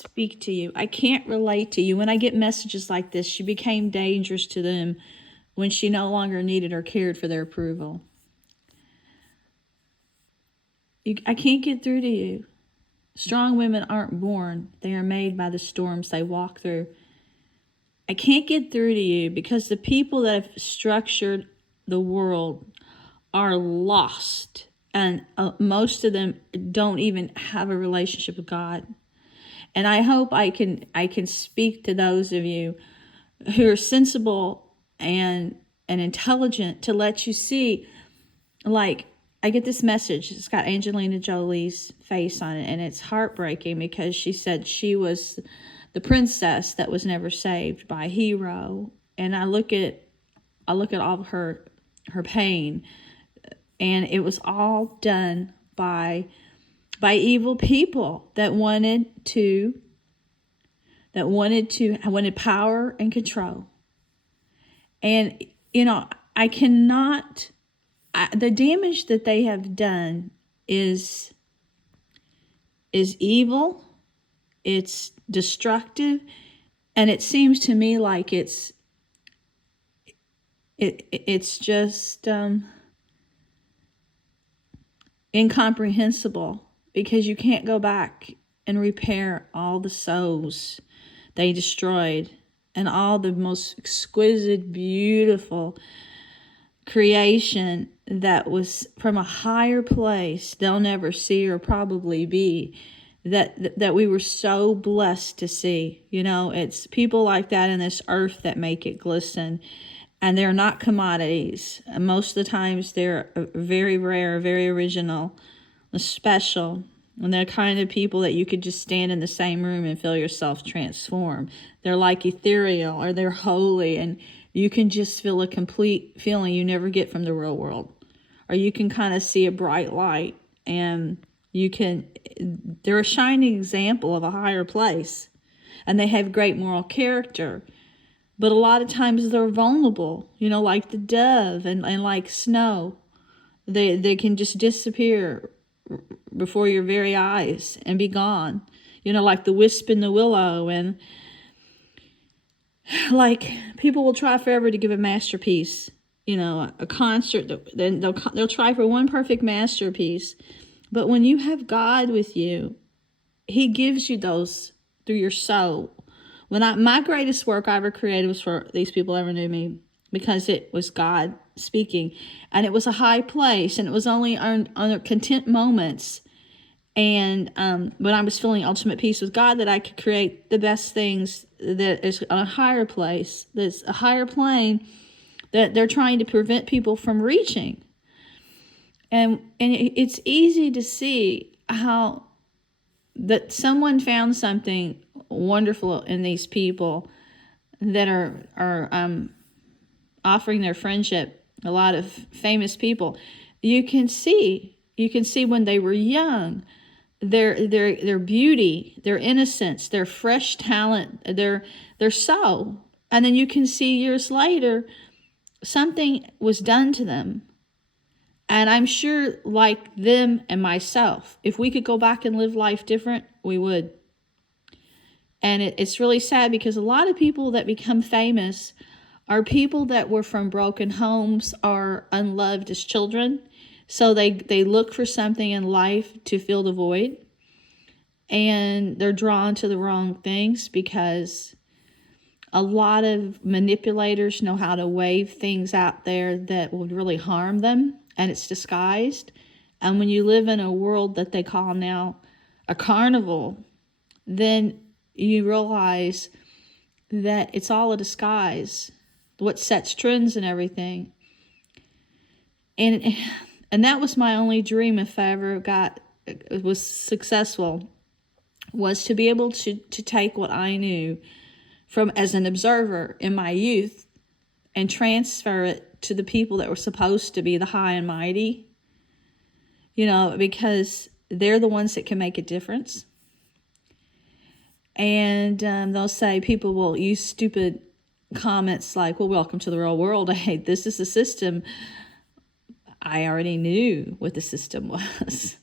speak to you. I can't relate to you. When I get messages like this, she became dangerous to them when she no longer needed or cared for their approval. I can't get through to you. Strong women aren't born. They are made by the storms they walk through. I can't get through to you because the people that have structured the world are lost. And most of them don't even have a relationship with God. And I hope I can speak to those of you who are sensible and intelligent to let you see, like, I get this message. It's got Angelina Jolie's face on it, and it's heartbreaking because she said she was the princess that was never saved by a hero. And I look at all of her pain, and it was all done by evil people that wanted power and control. And I cannot. The damage that they have done is evil. It's destructive, and it seems to me like it's just incomprehensible, because you can't go back and repair all the souls they destroyed and all the most exquisite, beautiful creation that was from a higher place they'll never see or probably be, that we were so blessed to see. It's people like that in this earth that make it glisten, and they're not commodities. Most of the times they're very rare, very original, special, and they're kind of people that you could just stand in the same room and feel yourself transform. They're like ethereal, or they're holy, and you can just feel a complete feeling you never get from the real world. Or you can kind of see a bright light, and they're a shining example of a higher place, and they have great moral character. But a lot of times they're vulnerable, like the dove and like snow. They can just disappear before your very eyes and be gone, like the wisp in the willow. And like, people will try forever to give a masterpiece, a concert. Then they'll try for one perfect masterpiece. But when you have God with you, He gives you those through your soul. My greatest work I ever created was for these people ever knew me, because it was God speaking, and it was a high place, and it was only on content moments, and when I was feeling ultimate peace with God, that I could create the best things that is on a higher place, that's a higher plane that they're trying to prevent people from reaching. And it's easy to see how that someone found something wonderful in these people that are offering their friendship. A lot of famous people, you can see when they were young, their beauty, their innocence, their fresh talent, their soul, and then you can see years later something was done to them. And I'm sure, like them and myself, if we could go back and live life different, we would. And it's really sad, because a lot of people that become famous are people that were from broken homes or unloved as children. So they look for something in life to fill the void. And they're drawn to the wrong things, because a lot of manipulators know how to wave things out there that would really harm them. And it's disguised. And when you live in a world that they call now a carnival, then you realize that it's all a disguise, what sets trends and everything. And that was my only dream, if I ever was successful, was to be able to take what I knew from as an observer in my youth and transfer it to the people that were supposed to be the high and mighty, because they're the ones that can make a difference. And they'll say, people will use stupid comments like, well, welcome to the real world. Hey, this is the system. I already knew what the system was.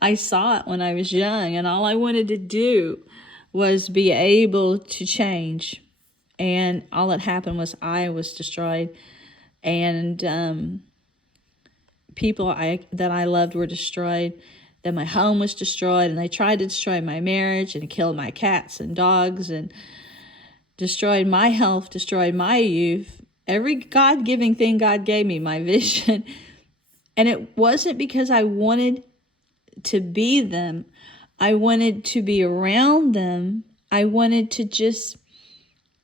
I saw it when I was young, and all I wanted to do was be able to change. And all that happened was I was destroyed, and people that I loved were destroyed. Then my home was destroyed, and they tried to destroy my marriage and killed my cats and dogs and destroyed my health, destroyed my youth, every God-giving thing God gave me, my vision. And it wasn't because I wanted to be them. I wanted to be around them. I wanted to just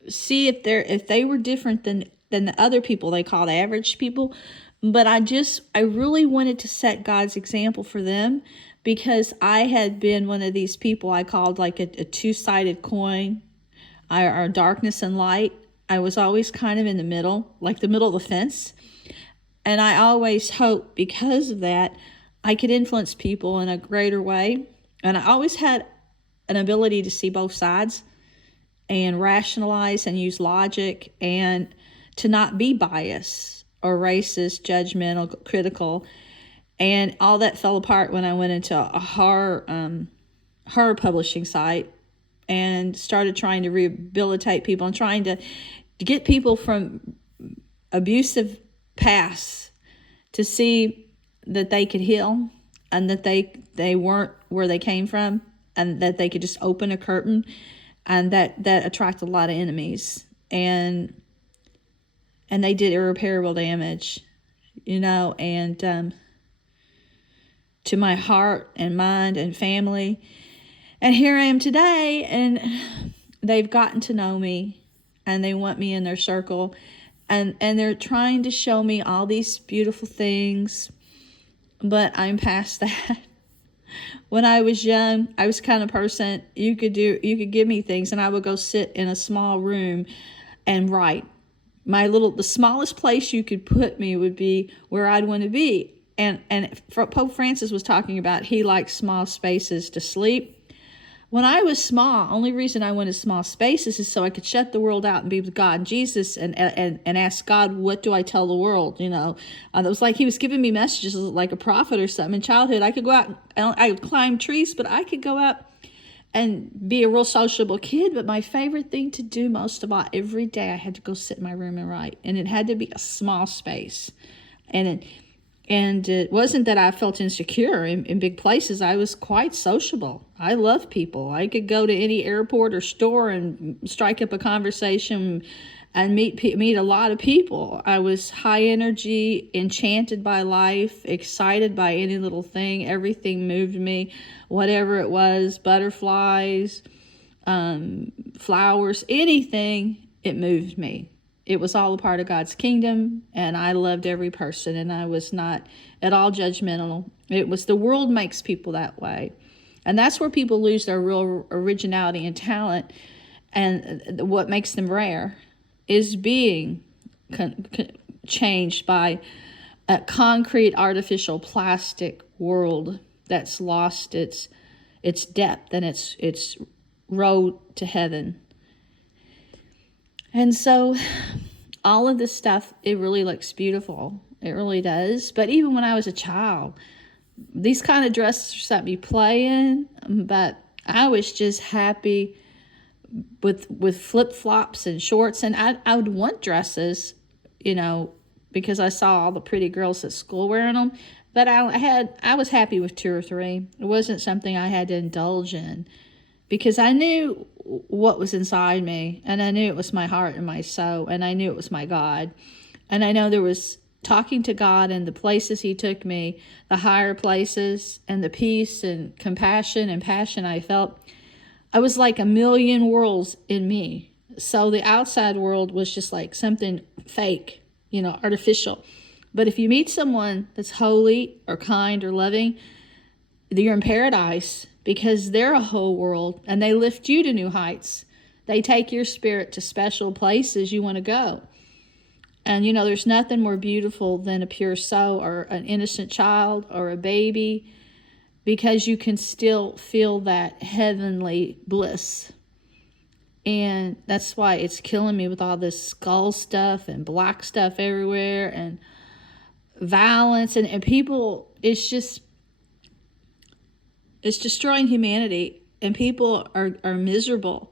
see if they were different than the other people they called average people. But I really wanted to set God's example for them, because I had been one of these people I called like a two-sided coin, or darkness and light. I was always kind of in the middle, like the middle of the fence. And I always hoped because of that, I could influence people in a greater way. And I always had an ability to see both sides and rationalize and use logic, and to not be biased or racist, judgmental, critical. And all that fell apart when I went into a horror publishing site and started trying to rehabilitate people and trying to get people from abusive pasts to see that they could heal, and that they weren't where they came from, and that they could just open a curtain. And that attracted a lot of enemies, and they did irreparable damage, and to my heart and mind and family. And here I am today, and they've gotten to know me, and they want me in their circle, and they're trying to show me all these beautiful things, but I'm past that. When I was young, I was the kind of person you could give me things and I would go sit in a small room and write. The smallest place you could put me would be where I'd want to be. And Pope Francis was talking about he likes small spaces to sleep. When I was small, only reason I wanted small spaces is so I could shut the world out and be with God and Jesus, and ask God, what do I tell the world? It was like he was giving me messages like a prophet or something. In childhood, I could go out, I would climb trees, but I could go out and be a real sociable kid. But my favorite thing to do most of all, every day I had to go sit in my room and write. And it had to be a small space. And it wasn't that I felt insecure in big places. I was quite sociable. I love people. I could go to any airport or store and strike up a conversation and meet a lot of people. I was high energy, enchanted by life, excited by any little thing. Everything moved me, whatever it was, butterflies, flowers, anything, it moved me. It was all a part of God's kingdom, and I loved every person, and I was not at all judgmental. It was the world makes people that way, and that's where people lose their real originality and talent, and what makes them rare is being changed by a concrete, artificial, plastic world that's lost its depth and its road to heaven. And so all of this stuff, it really looks beautiful. It really does. But even when I was a child, these kind of dresses are something you play in, but I was just happy with flip-flops and shorts. And I would want dresses, because I saw all the pretty girls at school wearing them. But I was happy with 2 or 3. It wasn't something I had to indulge in, because I knew what was inside me, and I knew it was my heart and my soul, and I knew it was my God. And I know there was talking to God and the places he took me, the higher places, and the peace and compassion and passion I felt. I was like a million worlds in me. So the outside world was just like something fake, artificial. But if you meet someone that's holy or kind or loving, you're in paradise, because they're a whole world, and they lift you to new heights. They take your spirit to special places you want to go. And there's nothing more beautiful than a pure soul or an innocent child or a baby, because you can still feel that heavenly bliss. And that's why it's killing me with all this skull stuff and black stuff everywhere and violence and people. It's destroying humanity. and people are miserable.